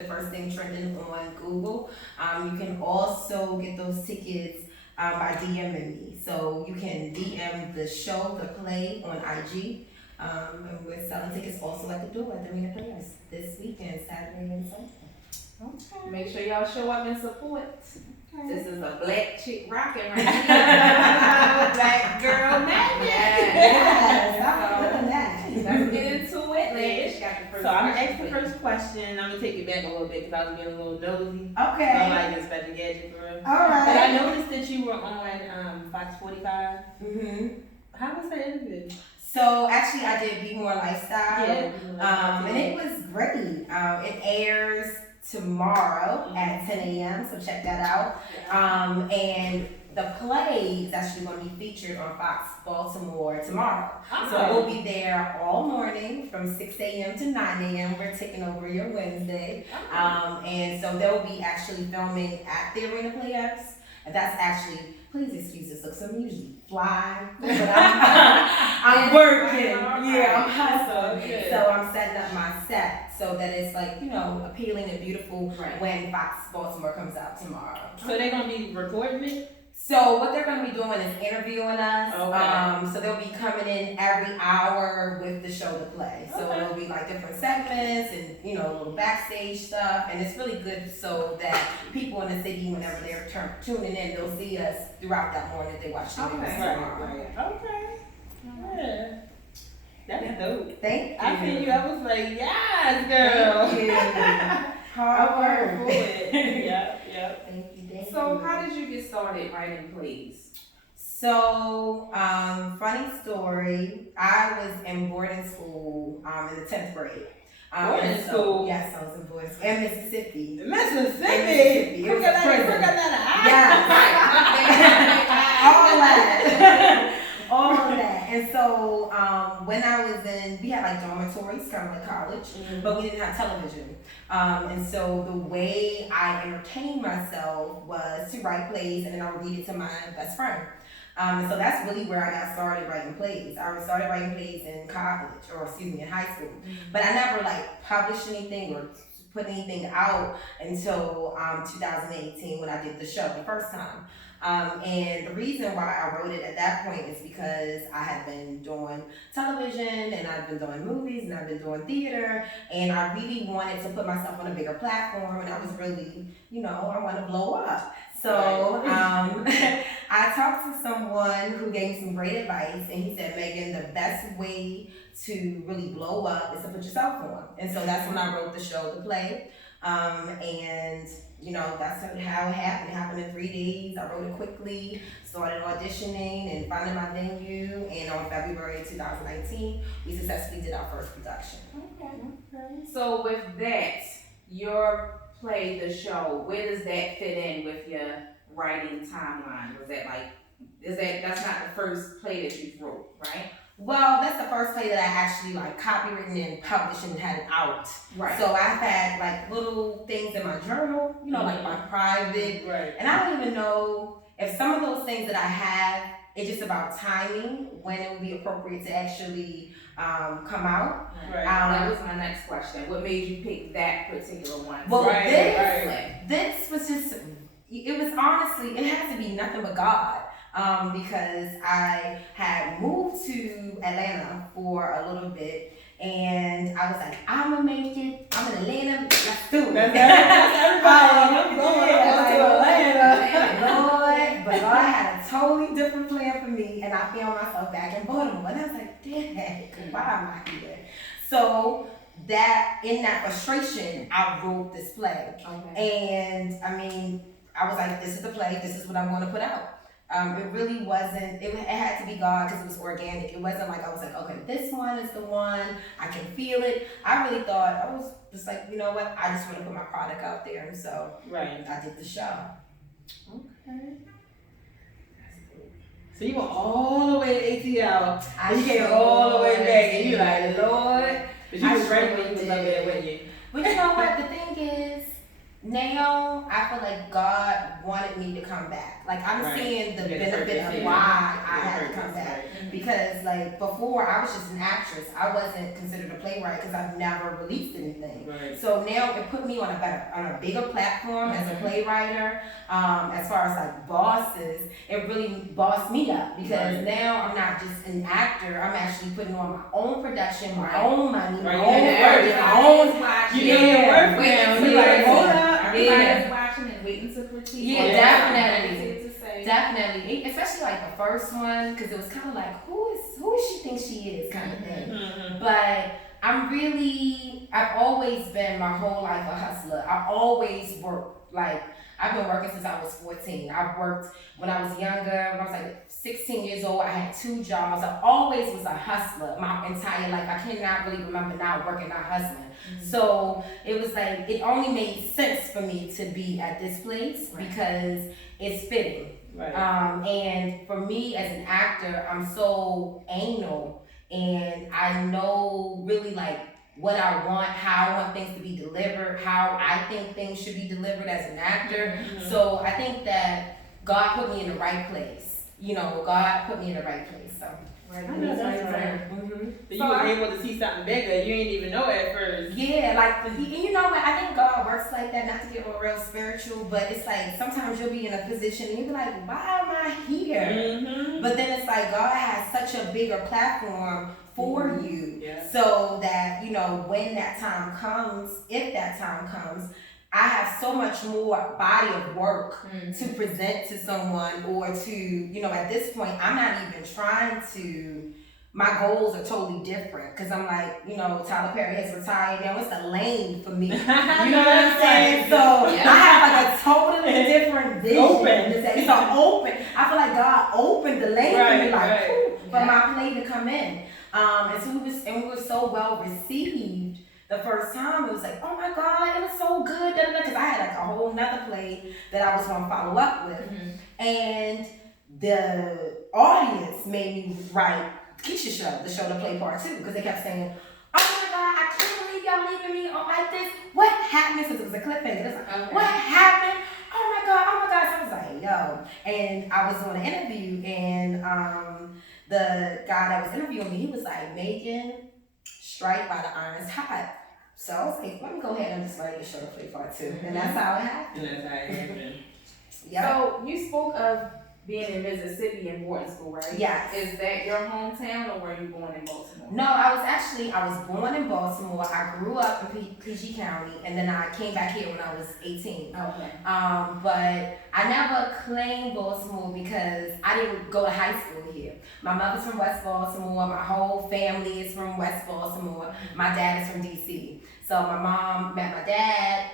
the first thing trending on Google. You can also get those tickets by DMing me. So you can DM the show, the play on IG. And we're selling tickets also at the door at the Arena Players this weekend, Saturday and Sunday. Okay. Make sure y'all show up and support. Okay. This is a black chick rocking right here. Black girl magic. Yes. Let's get into it, ladies. So I'm gonna ask the first question. I'm gonna take it back a little bit because I was getting a little nosy. Okay. So I like Inspector Gadget for real. All right. But I noticed that you were on Fox 45. Mm-hmm. How was that interview? So actually, I did Be More Lifestyle. Yeah. And it was great. It airs tomorrow at 10 a.m. So check that out. And the play is actually going to be featured on Fox Baltimore tomorrow. Okay. So we'll be there all morning from 6 a.m. to 9 a.m. We're taking over your Wednesday. And so they'll be actually filming at the Arena Players. And that's actually, please excuse this look, so I'm usually fly. But I'm working. Yeah, I'm hustling. Okay. So I'm setting up my set so that it's like, appealing and beautiful when Fox Baltimore comes out tomorrow. So they're gonna be recording it? So what they're going to be doing is interviewing us. Okay. So they'll be coming in every hour with the show to play. So it'll be like different segments and little backstage stuff, and it's really good so that people in the city, whenever they're tuning in, they'll see us throughout that morning that they watch the news tomorrow. Okay. Yeah. That's dope. Thank you. I feel you. I was like, yes, girl. Thank you. Hard work. Yep. Thank you. So how did you get started writing plays? So, funny story, I was in boarding school in the 10th grade. Boarding school? Yes, I was in boarding school. In Mississippi. Mississippi. It was a prison. Yes. All of that. And so, when I was we had like dormitories, kind of like college, but we didn't have television. And so the way I entertained myself was to write plays, and then I would read it to my best friend. And so that's really where I got started writing plays. I started writing plays in in high school. But I never published anything or put anything out until 2018 when I did the show the first time. And the reason why I wrote it at that point is because I had been doing television and I've been doing movies and I've been doing theater, and I really wanted to put myself on a bigger platform, and I was really, I want to blow up. So I talked to someone who gave me some great advice, and he said, Megan, the best way to really blow up is to put yourself on. And so that's when I wrote the show, the play. And that's how it happened. It happened in 3 days. I wrote it quickly, started auditioning and finding my venue, and on February 2019, we successfully did our first production. Okay. So with that, your play, the show, where does that fit in with your writing timeline? Was that that's not the first play that you wrote, right? Well, that's the first play that I actually copywritten and published and had it out. Right. So I've had little things in my journal, like my private. Right. And I don't even know if some of those things that I have, it's just about timing when it would be appropriate to actually come out. Right. That was my next question. What made you pick that particular one? Well, Right. this was just, it was honestly, it had to be nothing but God. Because I had moved to Atlanta for a little bit, and I was like, I'm gonna make it. I'm in Atlanta. Let's do it. That's everybody. I'm going to Atlanta. Lord, I had a totally different plan for me, and I found myself back in Baltimore. And I was like, dang, why am I here? So in that frustration, I wrote this play. Okay. And I was like, this is the play. This is what I'm going to put out. It really wasn't, it had to be God because it was organic. It wasn't like I was like, okay, this one is the one, I can feel it. I really thought, I was just like, you know what, I just want to put my product out there. And so I did the show. Okay. So you went all the way to ATL, and you came all the way back, and you like, Lord, but you was ready when you was up there, wasn't you? But you know what, the thing is, Now I feel like God wanted me to come back. Like I'm Right. seeing the Yeah, benefit purpose, of yeah. why I Yeah, had to purpose, come back. right. Because like before I was just an actress. I wasn't considered a playwright because I've never released anything. Right. So now it put me on a bigger platform as a playwriter. As far as like bosses, it really bossed me up because now I'm not just an actor. I'm actually putting on my own production, my own money, my own budget, my own. watching. You know your work now. You're like, hold up. Everybody's watching and waiting to critique. Yeah, definitely. To say. Definitely, especially like the first one, because it was kind of like, who is she think she is kind of thing. Mm-hmm. But I've always been my whole life a hustler. I always worked, like, I've been working since I was 14. I've worked when I was younger, when I was like 16 years old, I had 2 jobs. I always was a hustler my entire life. I cannot really remember not working, not hustling. So it was like, it only made sense for me to be at this place because it's fitting. Right. And for me as an actor, I'm so anal and I know really like what I want, how I want things to be delivered, how I think things should be delivered as an actor. Mm-hmm. So I think that God put me in the right place. You know, God put me in the right place. So. I know that's right. Mm-hmm. So you were able to see something bigger. You didn't even know at first. Yeah, like, and you know what? I think God works like that, not to get real spiritual, but it's like sometimes you'll be in a position and you'll be like, why am I here? Mm-hmm. But then it's like God has such a bigger platform for you Yeah. so that, you know, when that time comes, if that time comes, I have so much more body of work to present to someone or to, you know, at this point, I'm not even trying to, my goals are totally different because I'm like, you know, Tyler Perry has retired now. It's the lane for me. You know what I'm saying? So I have like a totally different vision. It's so open. I feel like God opened the lane for me, like, for my play to come in. And so we were so well received. The first time, it was like, oh my God, it was so good, because I had like a whole nother play that I was going to follow up with. And the audience made me write Keisha's show, the show to play part 2, because they kept saying, oh my God, I can't believe y'all leaving me like this. What happened? Because it was a cliffhanger. It was like, what happened? Oh my God. So I was like, yo. And I was doing an interview, and the guy that was interviewing me, he was like, Megan, strike while the iron's hot. So I was like, let me go ahead and just write your show to play part 2. And that's how it happened. Yep. So you spoke of being in Mississippi in boarding school, right? Yes. Is that your hometown or were you born in Baltimore? No, I was born in Baltimore. I grew up in PG County, and then I came back here when I was 18. Okay. But I never claimed Baltimore because I didn't go to high school here. My mother's from West Baltimore. My whole family is from West Baltimore. My dad is from DC. So my mom met my dad,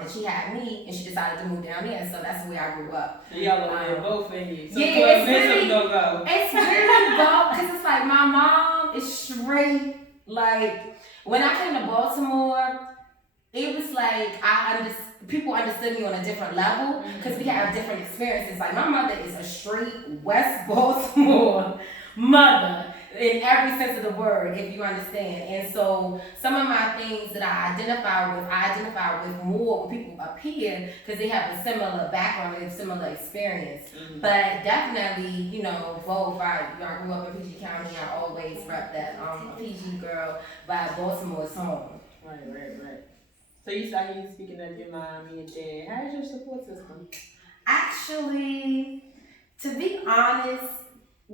and she had me, and she decided to move down there. So that's where I grew up. So y'all are there both of you. So yeah, it's really go. It's really go because it's like my mom is straight. Like when I came to Baltimore, it was like people understood me on a different level because we have different experiences. Like my mother is a straight West Baltimore mother in every sense of the word, if you understand. And so some of my things that I identify with more with people up here because they have a similar background and a similar experience. But definitely, you know, both. I grew up in PG County. I always rep that PG girl, but Baltimore's home. Right. So you started speaking of your mom and your dad. How is your support system? Actually, to be honest,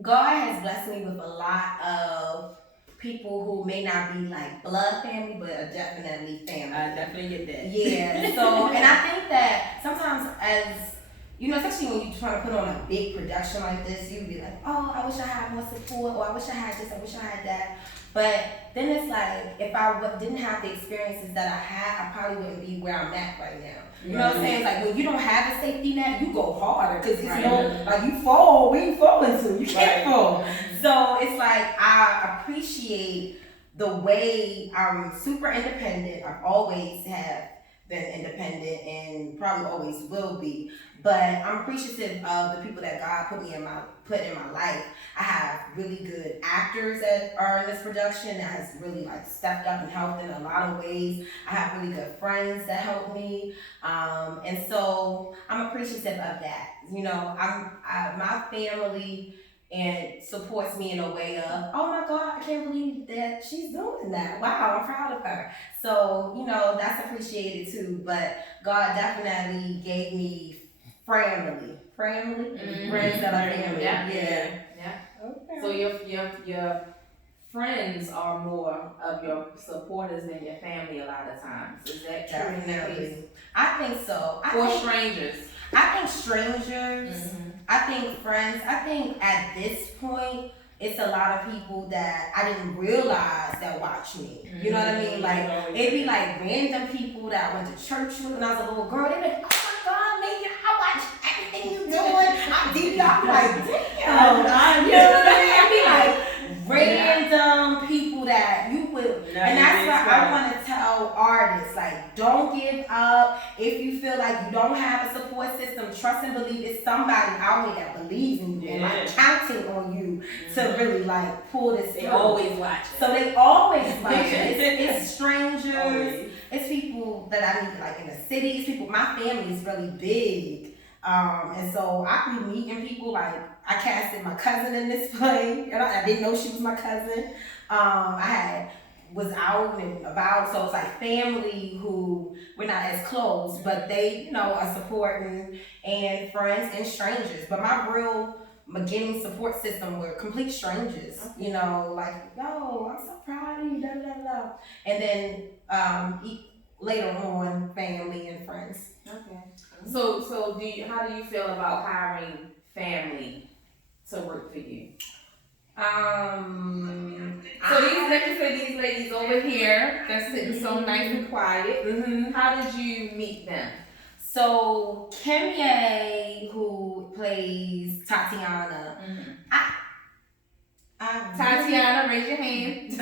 God has blessed me with a lot of people who may not be like blood family, but are definitely family. I definitely get that. Yeah. So, and I think that sometimes as, you know, especially when you're trying to put on a big production like this, you'd be like, oh, I wish I had more support, or I wish I had this, I wish I had that. But then it's like, if I didn't have the experiences that I had, I probably wouldn't be where I'm at right now. You know what I'm saying? It's like when you don't have a safety net, you go harder because it's like you fall, where you fall into? You can't fall. So it's like I appreciate the way I'm super independent. I've always have been independent and probably always will be. But I'm appreciative of the people that God put in my life. I have really good actors that are in this production that has really like stepped up and helped in a lot of ways. I have really good friends that help me, and so I'm appreciative of that. You know, my family and supports me in a way of, oh my God, I can't believe that she's doing that. Wow, I'm proud of her. So, you know, that's appreciated too. But God definitely gave me family, friends that are family. Yeah. Okay. So your friends are more of your supporters than your family a lot of times. Is that true in that case? Definitely. I think so. Or strangers? I think strangers. I think friends. I think at this point, it's a lot of people that I didn't realize that watch me. You know what I mean? Like, it'd be like random people that I went to church with when I was a little girl. They'd be like, oh my God, Megan, I watch everything you doing. I'm deep. I'm like, damn. You know what I mean? It'd be like random people that you would, and that's why I want to tell artists, like, don't give up. If you feel like you don't have a support system, trust and believe it's somebody out here that believes in you and like counting on you to really like pull this through. They always watch it. So they always watch it. It's strangers. It's people that I meet like in the cities. People, my family is really big. And so I be meeting people like I casted my cousin in this play. And I didn't know she was my cousin. Was out and about, so it's like family who we're not as close, but they, you know, are supporting, and friends and strangers. But my real beginning support system were complete strangers. You know, like, yo, I'm so proud of you, da da da. And then later on, family and friends. Okay. So how do you feel about hiring family to work for you? So these ladies over here, they're sitting so nice and quiet. How did you meet them? So Kimye, who plays Tatiana, Tatiana, raise your hand.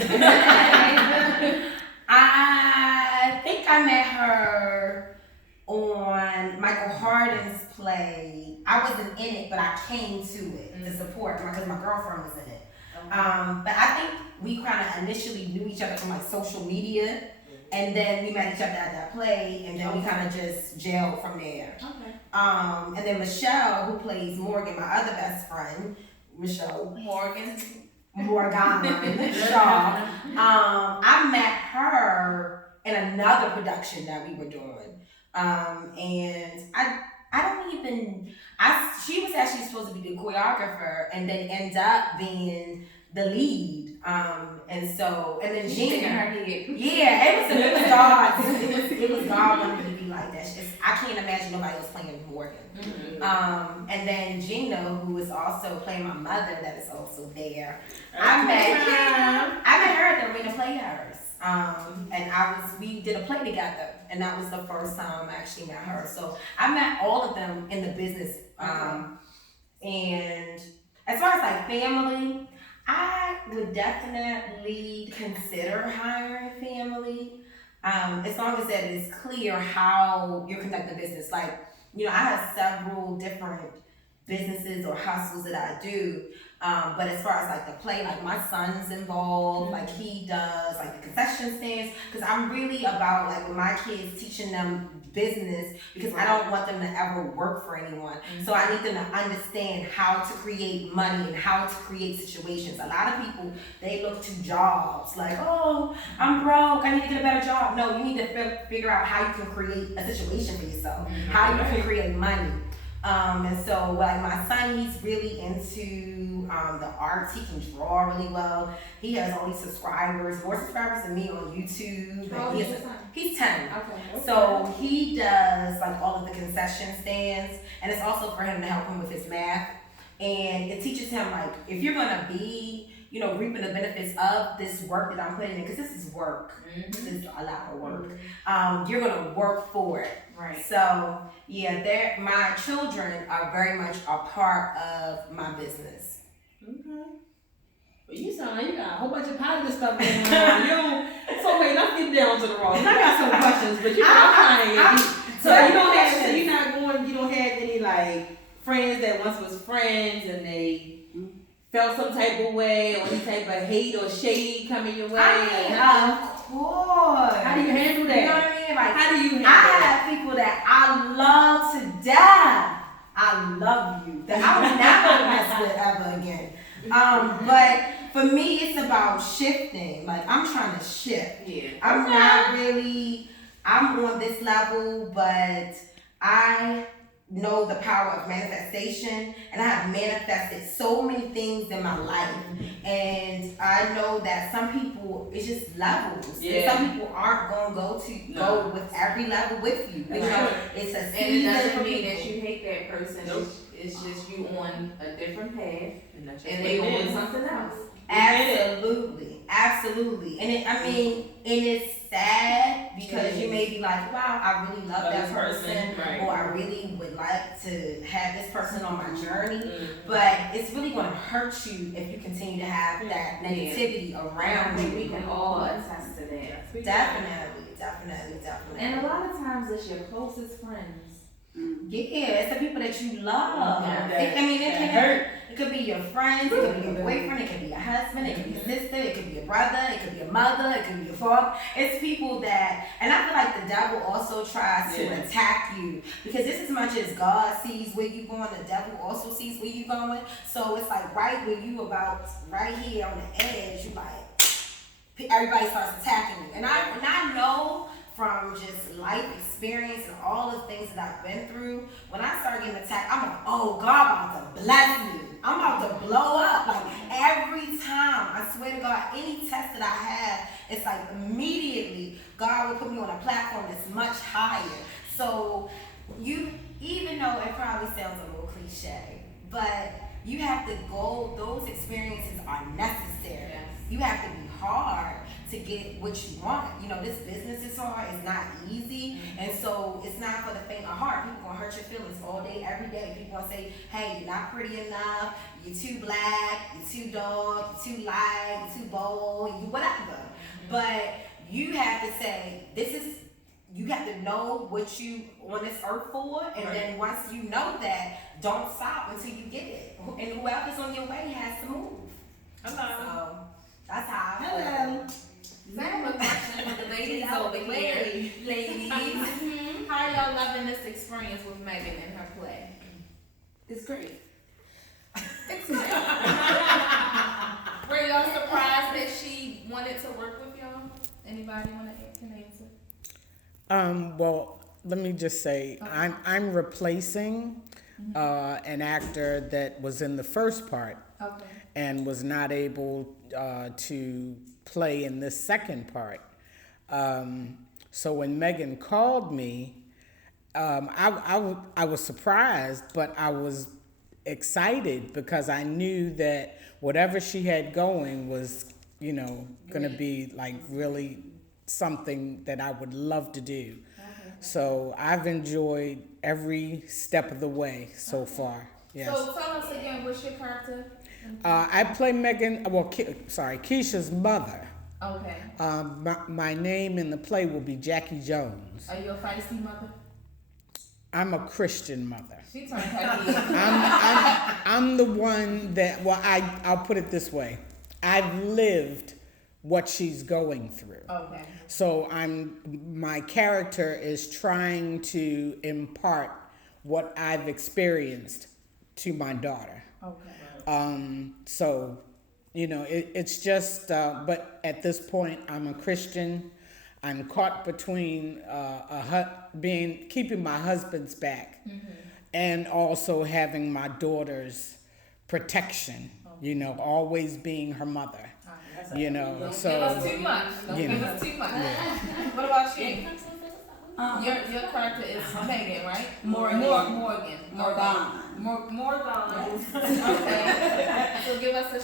I think I met her on Michael Hardin's play. I wasn't in it, but I came to it to support because my girlfriend was in it. But I think we kind of initially knew each other from like social media, and then we met each other at that play, and then we kind of just gelled from there. Okay. And then Michelle, who plays Morgan, my other best friend, Morgan Shaw. I met her in another production that we were doing, and she was actually supposed to be the choreographer and then end up being the lead. And then Gina, yeah, it was God. It was God wanted to be like that. I can't imagine nobody else playing Morgan. And then Gina, who is also playing my mother, that is also there. I met her at the Arena Playhouse. And we did a play together, and that was the first time I actually met her. So I met all of them in the business. And as far as like family, I would definitely consider hiring family, as long as that is clear how you're conducting business. Like, you know, I have several different businesses or hustles that I do. But as far as like the play, like my son's involved, like he does like the concession stands, because I'm really about like with my kids teaching them business, because I don't want them to ever work for anyone. So I need them to understand how to create money and how to create situations. A lot of people, they look to jobs like, oh, I'm broke, I need to get a better job. No, you need to figure out how you can create a situation for yourself, how you can create money. And so like my son, he's really into the arts. He can draw really well. He has all these subscribers, more subscribers than me on YouTube. He's 10. Okay. So he does like all of the concession stands, and it's also for him to help him with his math. And it teaches him like, if you're gonna be, you know, reaping the benefits of this work that I'm putting in, because this is work. This is a lot of work. You're gonna work for it. Right. So yeah, my children are very much a part of my business. Okay. Well, you sound like you got a whole bunch of positive stuff going on. So wait, let's get down to the raw. I got some questions, but you know, you don't have any like friends that once was friends and they felt some type of way or any type of hate or shade coming your way? Of course. How do you handle that? You know what I mean? Like, how do you handle I that? have people that I love to death. I love you. That I would never mess with ever again. But for me, it's about shifting. Like, I'm trying to shift. Yeah. I'm not really, I'm on this level, but I know the power of manifestation, and I have manifested so many things in my life. And I know that some people, it's just levels. Yeah. And some people aren't gonna go with every level with you. Because it's a season. And it doesn't for mean people. that you hate that person. Nope. It's just you on a different path, And and they on something else. Absolutely, absolutely. And it's sad because you may be like, wow, I really love that person, right. or I really would like to have this person on my journey. Mm-hmm. But it's really going to hurt you if you continue to have that negativity I around think you. we can all attest to that. Definitely. And a lot of times it's your closest friends. Yeah, it's the people that you love. Yeah, It can that hurt. It could be your friends, it could be your boyfriend, it could be your husband, it could be your sister, it could be your brother, it could be your mother, it could be your father. It's people that, and I feel like the devil also tries to attack you, because just as much as God sees where you're going, the devil also sees where you're going. So it's like right where you about, right here on the edge, you like, everybody starts attacking you. And I know from just life experience and all the things that I've been through, when I start getting attacked, I'm like, oh, God about to bless me. I'm about to blow up. Like, every time, I swear to God, any test that I have, it's like immediately God will put me on a platform that's much higher. So even though it probably sounds a little cliche, but you have to go, those experiences are necessary. Yes. You have to be hard to get what you want. You know, this business is hard, it's not easy, and so it's not for the faint of heart. People gonna hurt your feelings all day, every day. People gonna say, hey, you're not pretty enough, you're too black, you're too dark, you're too light, you're too bold, you whatever. But you have to say, you have to know what you on this earth for, and then once you know that, don't stop until you get it. And whoever's on your way has to move. So that's how I feel. Hello. So I have a question for the ladies over here. Ladies, how are y'all loving this experience with Megan and her play? It's great. It's great. Were y'all surprised that she wanted to work with y'all? Anybody want to answer? Well, let me just say, I'm replacing an actor that was in the first part and was not able to play in this second part. So when Megan called me, I was surprised, but I was excited because I knew that whatever she had going was, going to be like really something that I would love to do. So I've enjoyed every step of the way so far. Yes. So tell us again, what's your character? I play Megan, Keisha's mother. Okay. My name in the play will be Jackie Jones. Are you a feisty mother? I'm a Christian mother. She turned heavy. I'm the one that, I'll put it this way. I've lived what she's going through. Okay. So my character is trying to impart what I've experienced to my daughter. Okay. So, it's just, but at this point, I'm a Christian. I'm caught between keeping my husband's back and also having my daughter's protection, always being her mother. Don't give us too much. Don't give us too much. Yeah. What about you? Your character is Megan, right? Morgan. Okay. So give us a